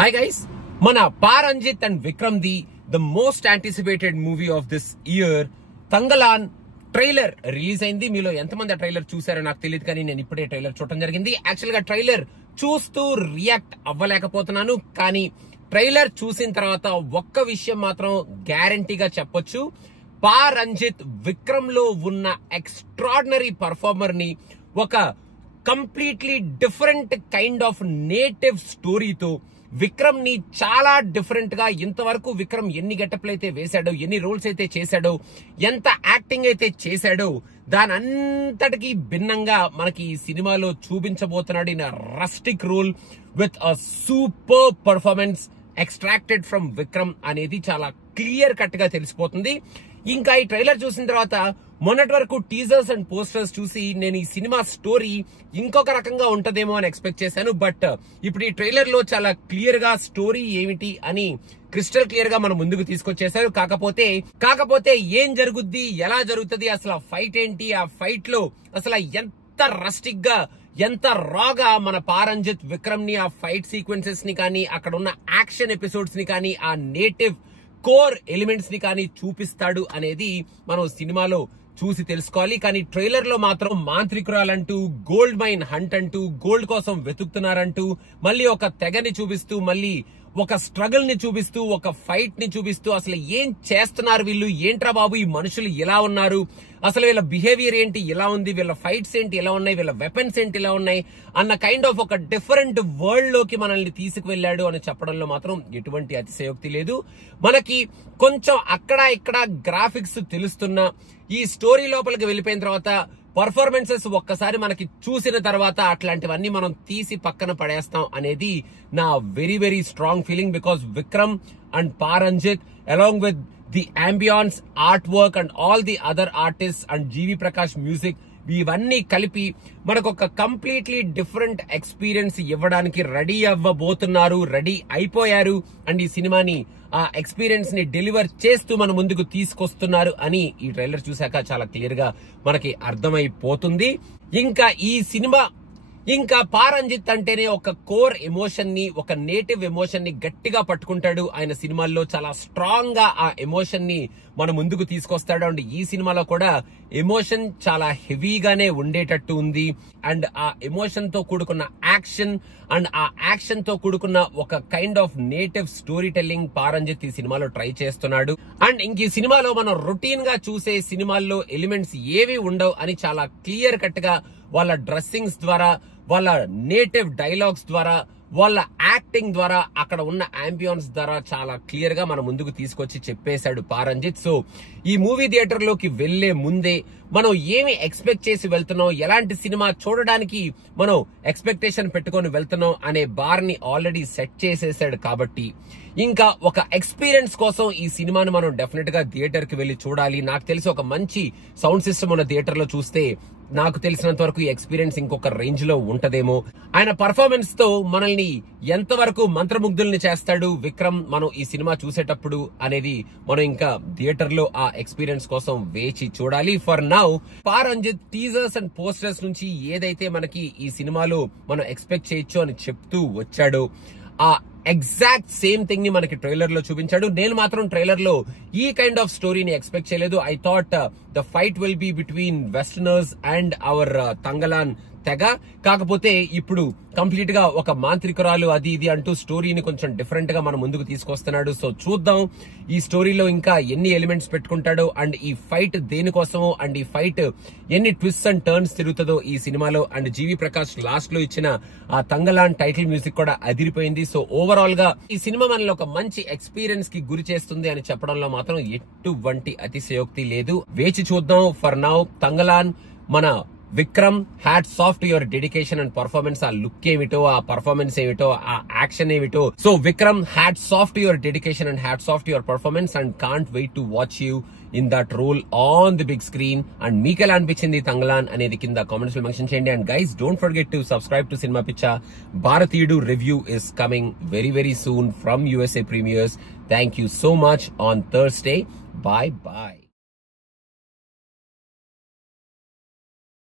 Hi guys, mana Paranjit and Vikram the most anticipated movie of this year, Thangalaan trailer release అయింది. మీలో ఎంతమంది ఆ trailer చూసారో నాకు తెలియదు, కానీ నేను ఇప్పుడే ట్రైలర్ చూడటం జరిగింది. యాక్చువల్ గా ట్రైలర్ చూస్తూ రియాక్ట్ అవ్వలేకపోతున్నాను, కానీ ట్రైలర్ చూసిన తర్వాత ఒక్క విషయం మాత్రం గ్యారంటీగా చెప్పొచ్చు. పారంజిత్ విక్రమ్ లో ఉన్న ఎక్స్ట్రాడినరీ పర్ఫార్మర్ ని ఒక completely different kind of native స్టోరీతో విక్రమ్ ని చాలా డిఫరెంట్ గా, ఇంతవరకు విక్రమ్ ఎన్ని గెటప్లు అయితే వేశాడో, ఎన్ని రోల్స్ అయితే చేశాడో, ఎంత యాక్టింగ్ అయితే చేశాడో, దాని అంతటికి భిన్నంగా మనకి ఈ సినిమాలో చూపించబోతున్నాడు. In rustic role with a super performance extracted from Vikram అనేది చాలా క్లియర్ కట్ గా తెలిసిపోతుంది. ఇంకా ఈ ట్రైలర్ చూసిన తర్వాత మొన్నటి వరకు టీజర్స్ అండ్ పోస్టర్స్ చూసి నేను ఈ సినిమా స్టోరీ ఇంకొక రకంగా ఉంటదేమో అని ఎక్స్పెక్ట్ చేశాను. బట్ ఇప్పుడు ఈ ట్రైలర్ లో చాలా క్లియర్ గా స్టోరీ ఏమిటి అని క్రిస్టల్ క్లియర్ గా మనం ముందుకు తీసుకొచ్చేసారు. కాకపోతే ఏం జరుగుద్ది, ఎలా జరుగుతుంది, అసలు ఆ ఫైట్ ఏంటి, ఆ ఫైట్ లో అసలు ఎంత రస్టిక్ గా, ఎంత రాగా మన పారంజిత్ విక్రమ్ ని, ఆ ఫైట్ సీక్వెన్సెస్ ని కానీ, అక్కడ ఉన్న యాక్షన్ ఎపిసోడ్స్ ని కానీ, ఆ నేటివ్ కోర్ ఎలిమెంట్స్ ని కానీ చూపిస్తాడు అనేది మనం సినిమాలో చూసి తెలుసుకోవాలి. కానీ ట్రైలర్ లో మాత్రం మాంత్రికురాలంటూ, గోల్డ్ మైన్ హంట్ అంటూ, గోల్డ్ కోసం వెతుకుతున్నారంటూ, మళ్ళీ ఒక తెగని చూపిస్తూ, మళ్ళీ ఒక స్ట్రగుల్ ని చూపిస్తూ, ఒక ఫైట్ ని చూపిస్తూ, అసలు ఏం చేస్తున్నారు వీళ్ళు, ఏంట్రా బాబు ఈ మనుషులు ఎలా ఉన్నారు, అసలు వీళ్ళ బిహేవియర్ ఏంటి ఎలా ఉంది, వీళ్ళ ఫైట్స్ ఏంటి ఎలా ఉన్నాయి, వీళ్ళ వెపన్స్ ఏంటి ఎలా ఉన్నాయి అన్న కైండ్ ఆఫ్ ఒక డిఫరెంట్ వరల్డ్ లోకి మనల్ని తీసుకువెళ్లాడు అని చెప్పడంలో మాత్రం ఎటువంటి అతిశయోక్తి లేదు. మనకి కొంచెం అక్కడ ఇక్కడ గ్రాఫిక్స్ తెలుస్తున్నా, ఈ స్టోరీ లోపలికి వెళ్ళిపోయిన తర్వాత పర్ఫార్మెన్సెస్ ఒక్కసారి మనకి చూసిన తర్వాత అట్లాంటివన్నీ మనం తీసి పక్కన పడేస్తాం అనేది నా very very strong feeling. Because Vikram and Paranjith along with the ambience, art work and all the other artist and GV Prakash music, ఇవన్నీ కలిపి మనకు ఒక కంప్లీట్లీ డిఫరెంట్ ఎక్స్పీరియన్స్ ఇవ్వడానికి రెడీ అవ్వబోతున్నారు, రెడీ అయిపోయారు. అండ్ ఈ సినిమాని, ఆ ఎక్స్పీరియన్స్ ని డెలివర్ చేస్తూ మన ముందుకు తీసుకొస్తున్నారు అని ఈ ట్రైలర్ చూశాక చాలా క్లియర్ గా మనకి అర్థమైపోతుంది. ఇంకా పారంజిత్ అంటేనే ఒక కోర్ ఎమోషన్ ని, ఒక నేటివ్ ఎమోషన్ ని గట్టిగా పట్టుకుంటాడు. ఆయన సినిమాల్లో చాలా స్ట్రాంగ్ గా ఆ ఎమోషన్ ని మన ముందుకు తీసుకొస్తాడు. అండ్ ఈ సినిమాలో కూడా ఎమోషన్ చాలా హెవీగానే ఉండేటట్టు ఉంది. అండ్ ఆ ఎమోషన్ తో కూడుకున్న యాక్షన్, అండ్ ఆ యాక్షన్ తో కూడుకున్న ఒక kind of native story telling Paramjit ఈ సినిమాలో ట్రై చేస్తున్నాడు. అండ్ ఇంక ఈ సినిమాలో మనం రొటీన్ గా చూసే సినిమాల్లో ఎలిమెంట్స్ ఏవి ఉండవు అని చాలా క్లియర్ కట్ గా వాళ్ళ డ్రెస్సింగ్స్ ద్వారా, వాళ్ళ నేటివ్ డైలాగ్స్ ద్వారా, వాళ్ళ యాక్టింగ్ ద్వారా, అక్కడ ఉన్న అంబియన్స్ ద్వారా చాలా క్లియర్ గా మన ముందుకు తీసుకొచ్చి చెప్పేశాడు పారంజిత్. సో ఈ మూవీ థియేటర్ లోకి వెళ్లే ముందే మనం ఏమి ఎక్స్పెక్ట్ చేసి వెళ్తున్నాం, ఎలాంటి సినిమా చూడడానికి మనం ఎక్స్పెక్టేషన్ పెట్టుకొని వెళ్తున్నాం అనే బార్ ని ఆల్రెడీ సెట్ చేసేసాడు. కాబట్టి ఇంకా ఒక ఎక్స్పీరియన్స్ కోసం ఈ సినిమాను మనం డెఫినెట్ గా థియేటర్ కి వెళ్లి చూడాలి. నాకు తెలిసి ఒక మంచి సౌండ్ సిస్టమ్ ఉన్న థియేటర్ లో చూస్తే నాకు తెలిసినంత వరకు ఈ ఎక్స్పీరియన్స్ ఇంకొక రేంజ్ లో ఉంటదేమో. ఆయన పర్ఫార్మెన్స్ తో మనల్ని ఎంతవరకు మంత్రముగ్ధుల్ని చేస్తాడు విక్రమ్ మనం ఈ సినిమా చూసేటప్పుడు అనేది మనం ఇంకా థియేటర్ లో ఆ ఎక్స్పీరియన్స్ కోసం వేచి చూడాలి. For now Paramjit teasers and posters నుంచి ఏదైతే మనకి ఈ సినిమాలో మనం ఎక్స్పెక్ట్ చేయొచ్చు అని చెప్తూ వచ్చాడో, ఆ ఎగ్జాక్ట్ సేమ్ థింగ్ ని మనకి ట్రైలర్ లో చూపించాడు. నేను మాత్రం ట్రైలర్ లో ఈ కైండ్ ఆఫ్ స్టోరీని ఎక్స్పెక్ట్ చేయలేదు. I thought the fight will be between westerners and hour Thangalaan తెగ. కాకపోతే ఇప్పుడు కంప్లీట్ గా ఒక మాంత్రికురాలు అది ఇది అంటూ స్టోరీని కొంచెం డిఫరెంట్ గా మన ముందుకు తీసుకొస్తున్నాడు. సో చూద్దాం ఈ స్టోరీలో ఇంకా ఎన్ని ఎలిమెంట్స్ పెట్టుకుంటాడో, అండ్ ఈ ఫైట్ దేనికోసమో, అండ్ ఈ ఫైట్ ఎన్ని ట్విస్ట్ అండ్ టర్న్స్ తిరుగుతుందో ఈ సినిమాలో. అండ్ జీవి ప్రకాష్ లాస్ట్ లో ఇచ్చిన ఆ తంగలాన్ టైటిల్ మ్యూజిక్ కూడా అదిరిపోయింది. సో ఓవరాల్ గా ఈ సినిమా మనల్ని ఒక మంచి ఎక్స్పీరియన్స్ కి గురి చేస్తుంది అని చెప్పడంలో మాత్రం ఎటువంటి అతిశయోక్తి లేదు. వేచి చూద్దాం. ఫర్ నౌ తంగలాన్ మన Vikram, hats off to your dedication and performance. ఆ లుక్ ఏమిటో, ఆ పర్ఫార్మెన్స్ ఏమిటో, ఆ యాక్షన్ ఏమిటో. So Vikram, hats off to your dedication and hats off to your performance, and can't wait to watch you in that role on the big screen. And మీకు ఎలా అనిపించింది తంగలాన్ అనేది కింద కామెంట్స్ లో మెన్షన్ చేయండి. And guys, don't forget to subscribe to cinema పిచ్చా. భారతీయుడు review is coming very very soon from USA premieres. Thank you so much on Thursday. Bye bye.